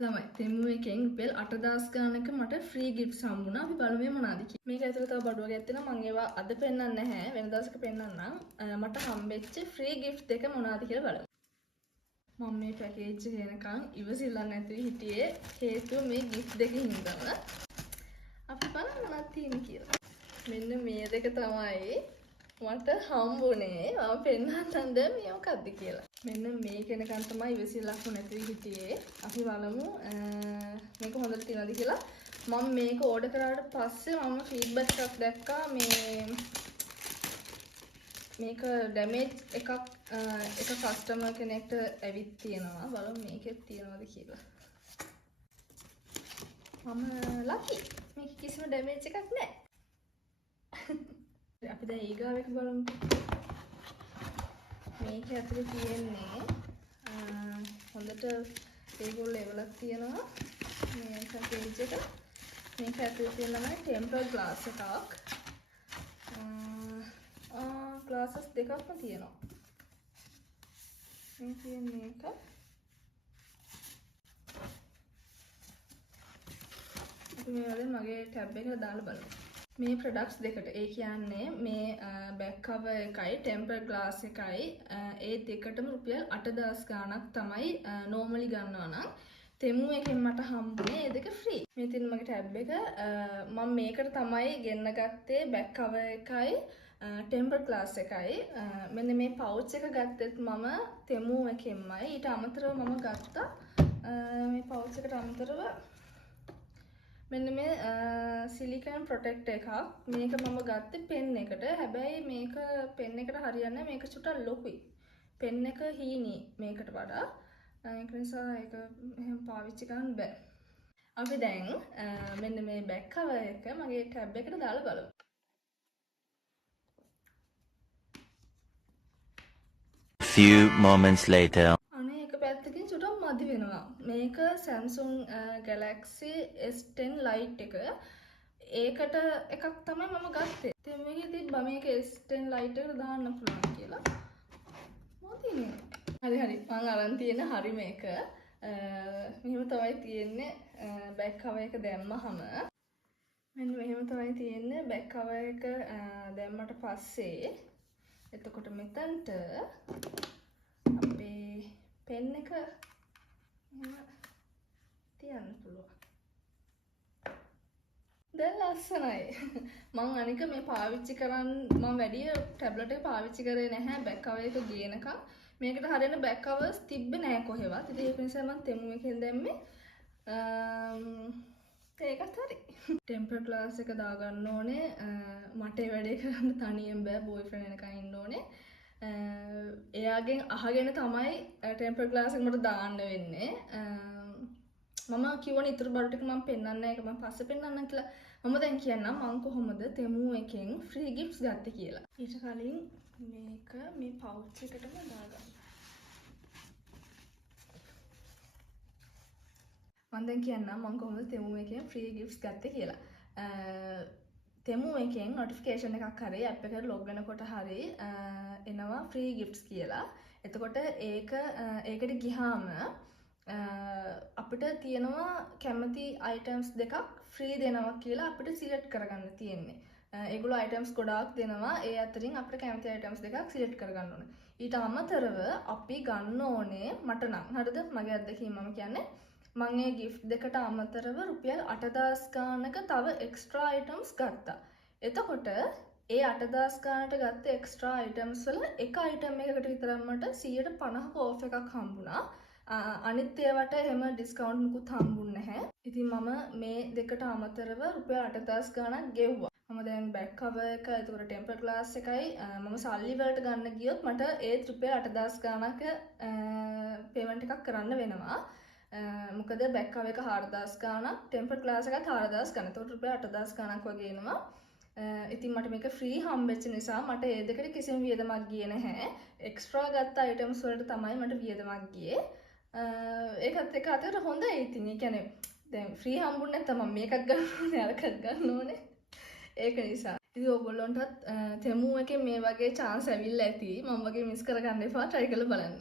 ළමයි තෙමු එකෙන් රුපියල් 8000 ගානක මට ෆ්‍රී ගිෆ්ට්ස් හම්බුණා. අපි බලමු මේ මොනවාද කියලා. මේක ඇතුළේ තව බඩුවක් ඇත්තේ මම ඒවා අද පෙන්නන්නේ නැහැ. වෙන දවසක පෙන්නන්නම්. මට හම්බෙච්ච ෆ්‍රී ගිෆ්ට් දෙක මොනවාද කියලා බලමු. මම මේ පැකේජ් එක එනකන් ඉවසිල්ලක් නැතුව හිටියේ හේතුව මේ ගිෆ්ට් දෙක හින්දාම. අපි බලමු මොනවද තියෙන්නේ කියලා. මෙන්න මේ දෙක තමයි මට හම්බුනේ. මම පෙන්නන්නම් දැන් මේ මොකක්ද කියලා. මෙන්න මේක එනකන් තමයි ඉවසිල්ලක් නැතුව හිටියේ. අපි බලමු මේක හොඳට තියෙනවද කියලා. මම මේක ඕඩර් කරාට පස්සේ මම ෆීඩ්බැක් එකක් දැක්කා මේක ඩැමේජ් එකක් එක කස්ටමර් කෙනෙක්ට ඇවිත් තියෙනවා. බලමු මේකෙත් තියෙනවද කියලා. මම ලකි. මේක කිසිම ඩැමේජ් එකක් නැහැ. අපි දැන් ඊගාව එක බලමු. මේක ඇතුලේ තියෙන්නේ හොඳට ඒගොල්ලෝ එවලක් තියෙනවා. මේ පැකේජ් එක. මේක ඇතුලේ තියෙනවා ටෙම්පර් ග්ලාස් එකක්. ග්ලාසස් දෙකක්ම තියෙනවා. මේ තියෙන මේක. අපි මේ වලින් මගේ ටැබ් එකට දාලා බලමු. මේ ප්‍රොඩක්ට්ස් දෙකට ඒ කියන්නේ මේ බෑක් කවර් එකයි ටෙම්පර් ග්ලාස් එකයි ඒ දෙකටම රුපියල් 8000 ගාණක් තමයි නෝමලි ගන්නවා නම් තෙමු එකෙන් මට හම්බුනේ ඒ දෙක ෆ්‍රී. මේ තියෙන මගේ ටැබ් එක මම මේකට තමයි ගෙන්න ගත්තේ බෑක් කවර් එකයි ටෙම්පර් ග්ලාස් එකයි. මෙන්න මේ පවුච් එක ගත්තෙත් මම තෙමු එකෙන්මයි. ඊට අමතරව මම ගත්තා මේ පවුච් එකට අමතරව මෙන්න මේ සිලිකන් ප්‍රොටෙක්ටර් එකක්. මේක මම ගත්තේ පෙන් එකට. හැබැයි මේක පෙන් එකට හරියන්නේ මේක චුට්ටක් ලොකුයි. පෙන් එක හීනි මේකට වඩා. ඒක නිසා ඒක එහෙම පාවිච්චි කරන්න බෑ. අපි දැන් මෙන්න මේ බෑක් කවර් එක මගේ ටැබ් එකට දාලා බලමු. Few moments later. අනේ එක පැත්තකින් චුට්ටක් මදි වෙනවා. මේක Samsung Galaxy S10 Lite එක. ඒකට එකක් තමයි මම ගත්තේ. ඉතින් මේකේ තිබ්බා මේක S10 Lite එකට දාන්න පුළුවන් කියලා. මොකදිනේ? හරි මම අරන් තියෙන හරි මේක. මෙහෙම තමයි තියෙන්නේ බෑක් කවර් එක දැම්මහම. මෙන්න මෙහෙම තමයි තියෙන්නේ බෑක් කවර් එක දැම්මට පස්සේ. එතකොට මෙතනට අපේ පෙන් එක තියන්න පුළුවන්. දැන් ලස්සනයි. මම අනික මේ පාවිච්චි කරන් මම වැඩි ටැබ්ලට් එක පාවිච්චි කරේ නැහැ බෑක් කවර් එක ගේනකම්. මේකට හරියන බෑක් කවර්ස් තිබ්බේ නැහැ කොහෙවත්. ඉතින් ඒක නිසා මම තෙමු එකෙන් දැම්මේ. ඒකත් හරි. ටෙම්පර් ග්ලාස් එක දාගන්න ඕනේ. මට ඒ වැඩේ කරන්න තනියෙන් බෑ. බෝයිෆ්‍රෙන්ඩ් එනකන් ඉන්න ඕනේ. එයාගෙන් අහගෙන තමයි ටෙම්පර් ග්ලාස් එක මට දාන්න වෙන්නේ. මම කිව්වනේ ඊතර බඩු ටික මම පෙන්නන්නේ නැහැ. ඒක මම පස්සේ පෙන්නන්නම් කියලා. මම දැන් කියන්නම් මම කොහොමද තෙමු එකෙන් ෆ්‍රී ගිෆ්ට්ස් ගත්තේ කියලා. ඊට කලින් මේක මේ පවුච් එකටම දාගන්න. මම දැන් කියන්නම් මම කොහොමද තෙමු එකෙන් ෆ්‍රී ගිෆ්ට්ස් ගත්තේ කියලා. තෙමු එකෙන් නොටිෆිකේෂන් එකක් හරි ඇප් එකට ලොග් වෙනකොට හරි එනවා ෆ්‍රී ගිෆ්ට්ස් කියලා. එතකොට ඒකට ගියාම අපිට තියෙනවා කැමති අයිටම්ස් දෙකක් ෆ්‍රී දෙනවා කියලා අපිට සිලෙක්ට් කරගන්න තියෙන්නේ. ඒගොල්ලෝ අයිටම්ස් ගොඩාක් දෙනවා. ඒ අතරින් අපිට කැමති අයිටම්ස් දෙකක් සිලෙක්ට් කරගන්න ඕනේ. ඊට අමතරව අපි ගන්න ඕනේ මට නම් හරිද මගේ අත්දැකීම මම කියන්නේ මම ඒ ගිෆ්ට් දෙකට අමතරව රුපියල් 8000 ගානක තව එක්ස්ට්‍රා අයිටම්ස් ගත්තා. එතකොට ඒ 8000 ගානට ගත්ත එක්ස්ට්‍රා අයිටම්ස් වල එක අයිටම් එකකට විතරක් මට 150ක ඕෆ් එකක් හම්බුණා. අනිත් ඒවාට එහෙම ඩිස්කවුන්ට් මුකුත් හම්බුන්නේ නැහැ. ඉතින් මම මේ දෙකට අමතරව රුපියල් 8000 ගානක් ගෙව්වා. මම දැන් බෑක් කවර් එක ඒතකොට ටෙම්පර් ග්ලාස් එකයි මම සල්ලි වලට ගන්න ගියොත් මට ඒත් රුපියල් 8000 ගානක පේමන්ට් එකක් කරන්න වෙනවා. මොකද බෑක් කවර් එක 4000 ගානක් ටෙම්පර් ග්ලාස් එකත් 4000 ගානක්. ඒතකොට රුපියල් 8000 ගානක් වගේ එනවා. ඉතින් මට මේක ෆ්‍රී හම්බෙච්ච නිසා මට ඒ දෙකට කිසිම වියදමක් ගියේ නැහැ. එක්ස්ට්‍රා ගත්ත අයිටම්ස් වලට තමයි මට වියදමක් ගියේ. ඒකත් එක අතට හොඳයි. ඉතින් ඒ කියන්නේ දැන් ෆ්‍රී හම්බුනේ නැත්නම් මම මේකක් ගන්න ඕනේ අරකට ගන්න ඕනේ. ඒක නිසා. ඉතින් ඔයගොල්ලන්ටත් තෙමු එකේ මේ වගේ chance ඇවිල්ලා ඇති. මම වගේ මිස් කරගන්න එපා. try කරලා බලන්න.